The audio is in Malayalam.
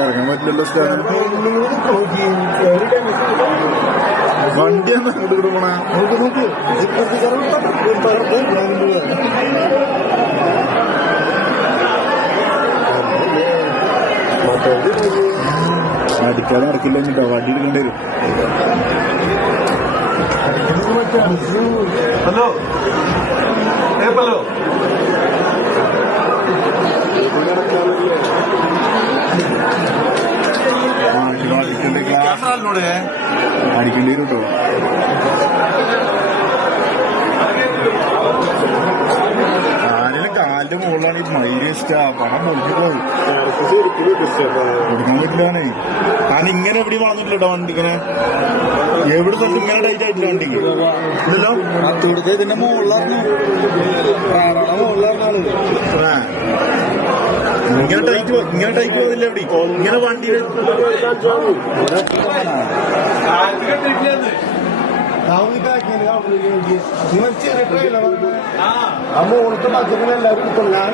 ഇറങ്ങാൻ പറ്റില്ലല്ലോ സ്റ്റാൻഡ്. വണ്ടിയാണ് അങ്ങോട്ട് പോണ. നോക്ക് അടിക്കാതെ നടക്കില്ല എന്നിട്ടോ, വണ്ടി എടുക്കേണ്ടി വരും. ഹലോ ഹലോ അടിക്കേണ്ടി വരും കേട്ടോ. കാലിന്റെ മുകളിലാണ് ഈ മൈലേസ്റ്റ് പണം പൊളിച്ചു പോയി കൊടുക്കാൻ പറ്റില്ലാണേ. കാരണം ഇങ്ങനെ എവിടെ വളർന്നിട്ടില്ല വണ്ടി. ഇങ്ങനെ എവിടെ സ്ഥലത്ത് ഇങ്ങനെ ടൈറ്റ് ആയിട്ടില്ല വണ്ടിക്ക്. ഇതല്ലോ ഇതിന്റെ മുകളിലാണ് ഇങ്ങനെ ടൈറ്റ് പോകില്ല എവിടെ. ഇങ്ങനെ വണ്ടി മോളത്തെ എല്ലാവരും ഞാൻ